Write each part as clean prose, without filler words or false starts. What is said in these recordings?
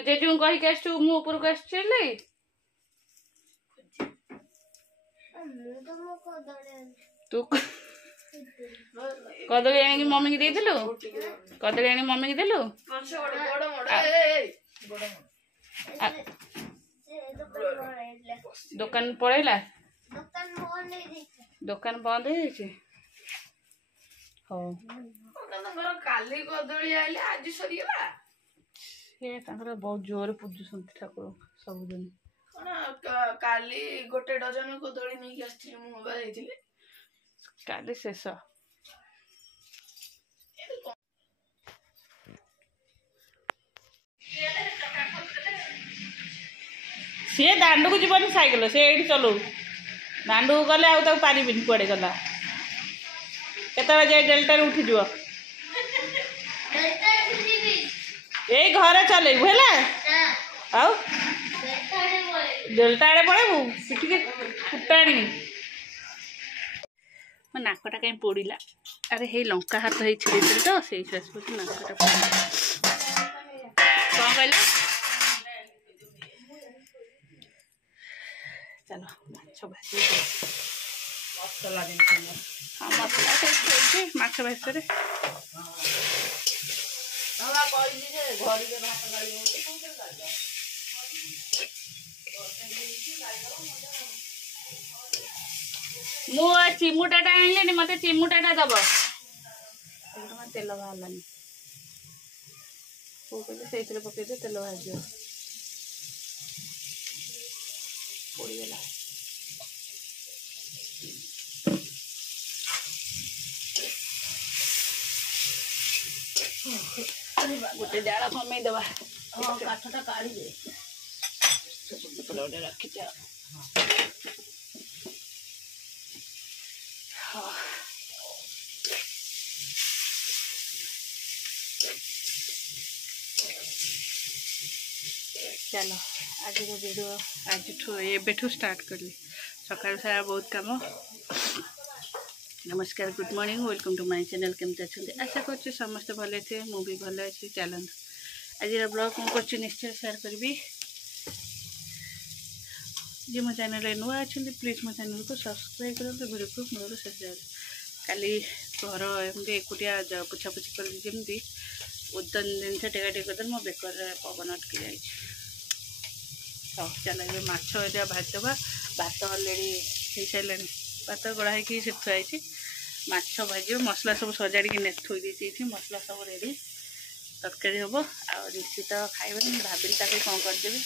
तू जेजू कहीकि आसु मु ऊपर को आसुले तू कदली आनी मम्मी की देलु कदली आनी मम्मी की देलु दुकान पड़ेला दुकान बंद हो काली कदली आइले आज सरीगला से बहुत जोर पूजुंट ठाकुर सबुदिन काली गोटे डजन कदली नहीं आसती काली शेष सी दांड को जीवन सैकेल से ये चलो दांड को गले आउ पारि कड़े गला केतला जाए डेल्टा उठी जीव यही घरे चलेबू है आउ डेल्टा आड़े पड़ेबू पिटिके फुटाणी मो नाकटा कहीं पोड़ा अरे हे लंका हाथ हो छिड़ी तो से नाकटा कौन कहल चलो माछ भाजी मसला हाँ मसला माछ भाजी मु चिमुटाटा आनी मत चिमुटाटा दब तेल बाहर से पकई दे तेल भाज पोड़गला गोटे डाला कमे दबा काठटा काढ़ी दे गोटे रखी चलो आज वीडियो आज स्टार्ट करी सकाल सारा बहुत काम नमस्कार good morning welcome to my channel केमती अच्छा आशा कर समस्त भले थे मु भी भले अच्छी चलत आज ब्लॉग कौन कर निश्चय शेयर करी जी मो चैनल नुआ अच्छा प्लीज मो चैनल को सब्सक्राइब करूँ वीडियो को मूल शेष काली घर एमती एकुटिया पोछापोछि करमती उदन जिन टेका टेक कर मो बेकर पवन अटकी जाए चलो ये माछ भाजदबा भात अलरेडी हो सारे भात गढ़ा से थुआई माछ भाज मसला सब सजाड़ी थोड़ी मसला सब रेडी तरकारी हम आ ऋषि तो खाइबनी भाविली ताके कौन करदेवी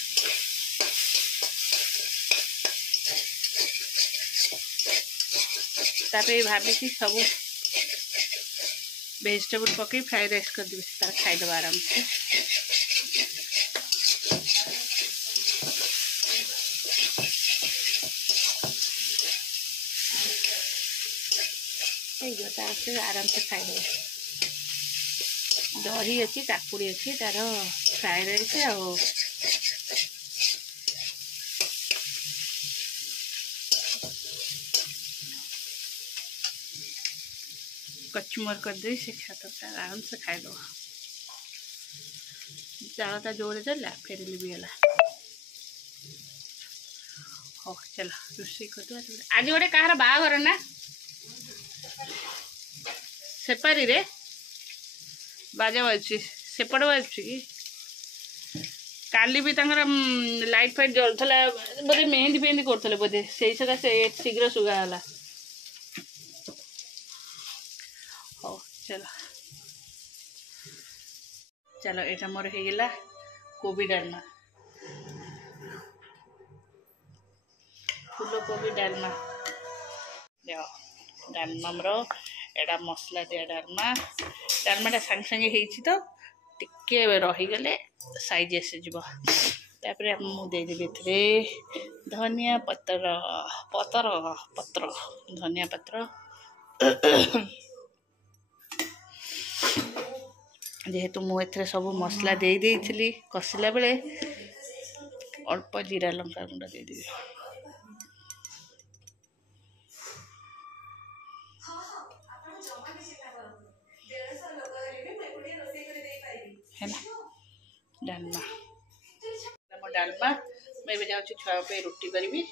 तापर भाभी सब वेजिटेबल पकई फ्राई राइस करदेवी तार खाईदे आराम से आराम से खाईदे दही अच्छी काकुड़ी अच्छी तार फ्राए राइस आ कचुमर करदे से खाता आराम से खाईद जालटा जोड़े चलला फेर लिगला हो चलो रोषे कर आज गोटे कहार बाहागर ना सेपारी रे बाजा बाजुची सेपट बाजुची कि काली भी लाइट फाइट जलता बोधे मेहंदी फेहंदी करते बोधे से सकाशे शीघ्र सुगाला हो चलो चलो यहाँ मोर होगा कोबी डालमा फूल कोबी डालमा डालमा मोर एटा मसला दिया डालमा डालमाटा सांगे सांगे होती तो टिके रहीगले साइज आसीज मुदेदेवी धनिया पत्र पत्र पत्र धनिया पत्र जेहेतु मुझे सब मसला दे देइथिली कसिला बेले अल्प जीरा लंका गुंडा देदेवी है ना डालमा जाऊँ छुआ पे रुटी करी।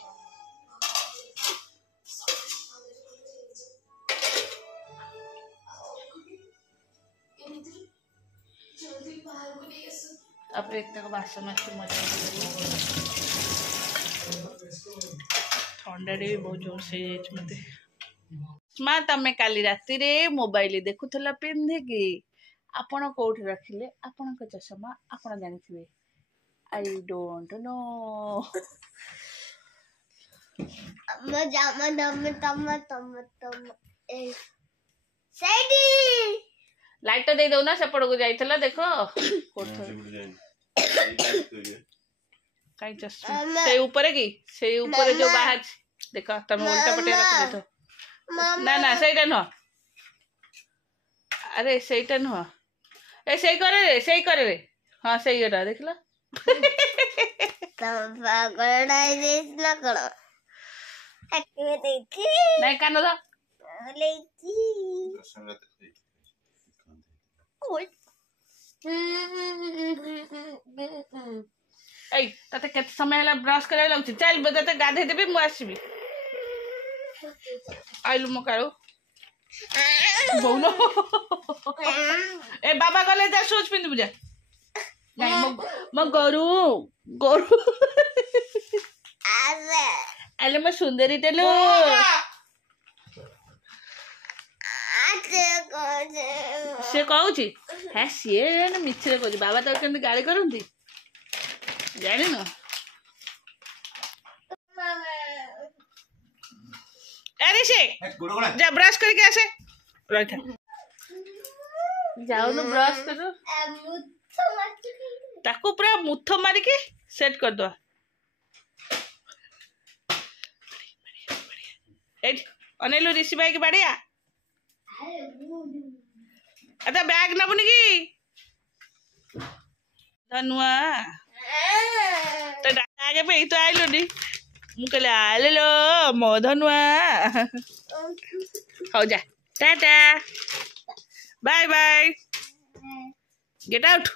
अब एक तक बासन अच्छी मजा ठंडा भी बहुत जोर से मत माँ तमें काली राति रे मोबाइल देखुला पिंधिकी आपण कौटी रखिले आपण चषमा आपण जानी आई डोंट नो लाइट दे दो ना सेपड़ को जाइथला देखो कहीं चश्मा से ऊपर की से ऊपर जो बाहर देखो तुम उल्टा पटे रख देथो ना ना सेटा न अरे सेटा न ए सही करे रे हां सही एटा देखला तम पागलडाई देसला करो एक्टिव देखी नहीं कान दो लेकी ओय ए तते केत समय हला ब्रश करे लागछ चल बदते गाधे देबी मु आसीबी आइलु म कारो बोलो ए बाबा गले जा शूज पिन बुझा नहीं म गरु गरु अले म सुंदरी टेलो से कहूची है सी मिछरे कहूची बाबा तो केमती गाड़ी करती जानी न अरे से जा ब्रश करके आसे रखा जाओ न ब्रश करो ताको पूरा मुथ मारी के सेट कर दो एट अनेलु ऋषि भाई की बढ़िया अच्छा बैग नबुनी की धनुआ तो आगे पे तो आइलो नी मुकले आले लो मो धनुआ हो जा tata bye bye get out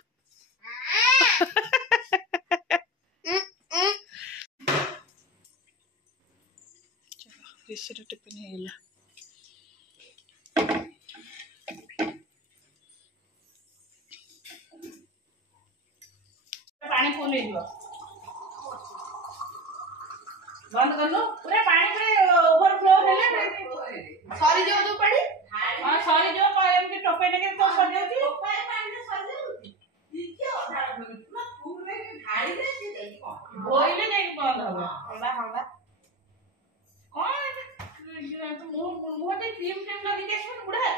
चलो टिफिन है पानी फुल बंद कर लो पूरा पानी पूरे ओवरफ्लो हेले सॉरी जो पानी हां सॉरी जो एमके टोपे लेके तो सर जाउची टोपे पानी से सर जाउची ठीक है अधा रख ना पूरे ढाई दे से देखी कोन बोइले नहीं बंद होगा हमरा कौन तो मुहते क्रीम लगी के बुढ़ा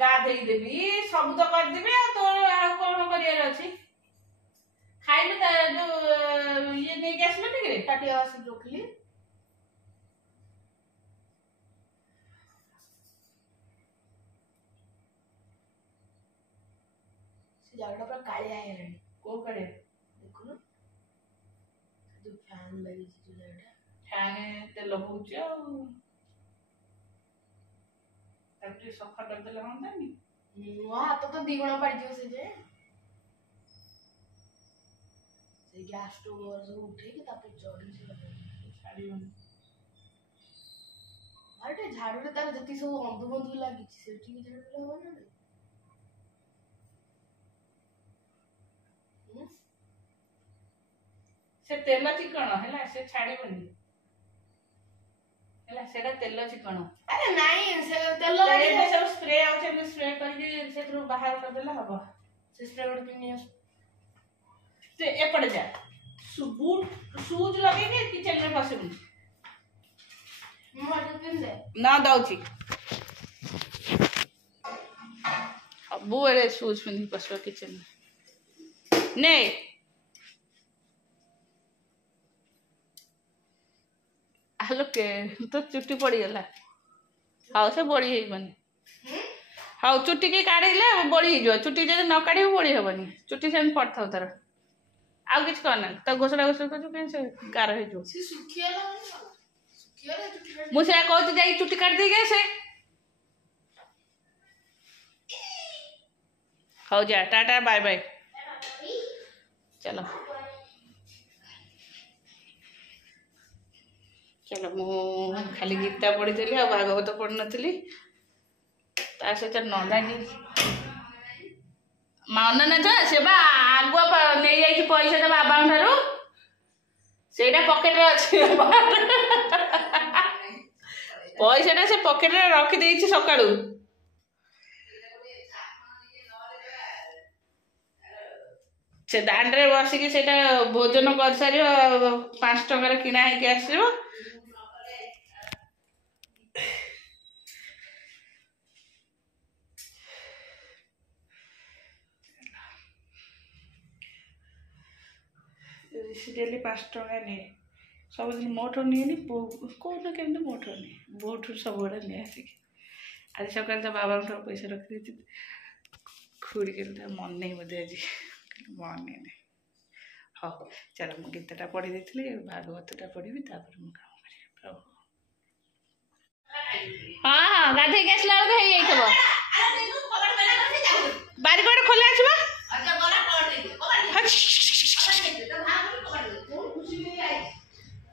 गाधे देबी सब तो कर देबी तो आ कोन करियर अछि खाइले जो ये नहीं गैस में टिके टाटिया से रोकली से जागड़ा पर काले आए रे को करे देखो ना जो फैन लगी जो जागड़ा फैन तेल होउछ तब सफा कर देले हमदा नी हां तो दी गुणा पड़ जियो से जे गैस स्टोव और सब उठे के तापे चढ़ी से छाड़ी अरे झाड़ू रे तार जति सब अंधु लागी सेठी के झाड़ू हो ना से तेल चिकण हैला से छाड़ी बनी हैला सेटा तेल चिकण अरे नहीं से तेल लागे सब स्प्रे आउ से स्प्रे करके से थ्रू बाहर कर देला हबो से स्प्रे उठ के नहीं ते ए पड़ जा बूट शूज लगे के किचन में पॉसिबल मत पिन दे ना दाउची अब वो रे शूज पिन पसवा किचन में नहीं आलो के तो चुट्टी पड़ी गला हाउ से बड़ी हे बनी हाउ चुट्टी के काढिले बड़ी जो चुट्टी जे न काढी बड़ी हेबनी चुट्टी सेन पड़थौ तर आउ किछ करना तो घोसड़ा घोसड़ा कर जो कैसे गार हे जो से सुखियाला चुट्टी मु से कहत जाई चुट्टी काट दे कैसे हो जा टाटा बाय बाय चलो चल मु खाली गीता पढ़ी आ भागवत पढ़ नी ता सहित न लगी मन ना छुआ से आगुआ नहीं जाइए पैसा तो बाबा ठारू सेटा पकेट रे अच्छे पैसाटा से पकेट रे रखी सकाळू से दांडे बसिकी से भोजन कर सारी 5 टंकार किना है आसो डेली 5 टंका निए सब दिन मोठू निए कौन केमती मोठू निए बोठू सब गुड़ा नहीं आसिक आज सकाल तो बाबा पैसा रखी खुड़ी के मन नहीं बोधे आज मन नहीं हाँ चल मु गीतटा पढ़ी देती भागवतटा पढ़ी तापर मु काम करी प्रभु हाँ हाँ गाधे आसला बेलू बारिकटा खोला आसवा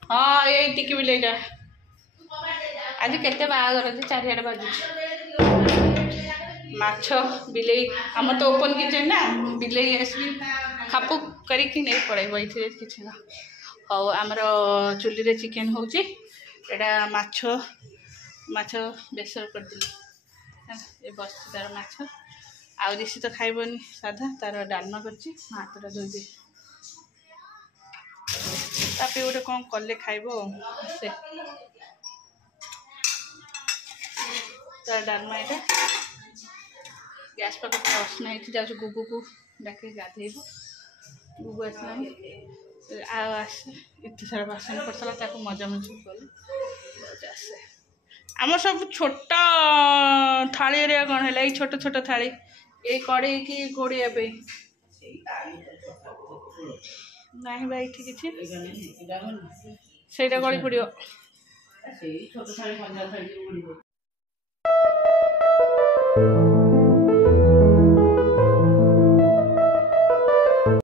हाँ ये टिकी बिलेटा आज केते बागर अच्छे चारिआडे बाजू माछ बिले आम तो ओपन किचन ना बिले आसबी खापु करके नहीं पड़े ये किसी ना हाँ आमर चुली चिकेन हो माछ बेसर कर ये बस तार माछ आ ऋषि तो खाइबनी साधा तार डालमा कर हाथटा धोदे तापे गोटे कौन कले खाइब से तार डालमा यहाँ गैस पाखे असना जाऊँ गुगु को डाके गाधेब गुगु आसला आस एत सारा बासन पड़ता मजा मजी कले आसे आम सब छोट थाली कौन है छोट छोट थाली ये कड़े की घोड़िया नहीं भाई ठीक अच्छे से गली पड़ो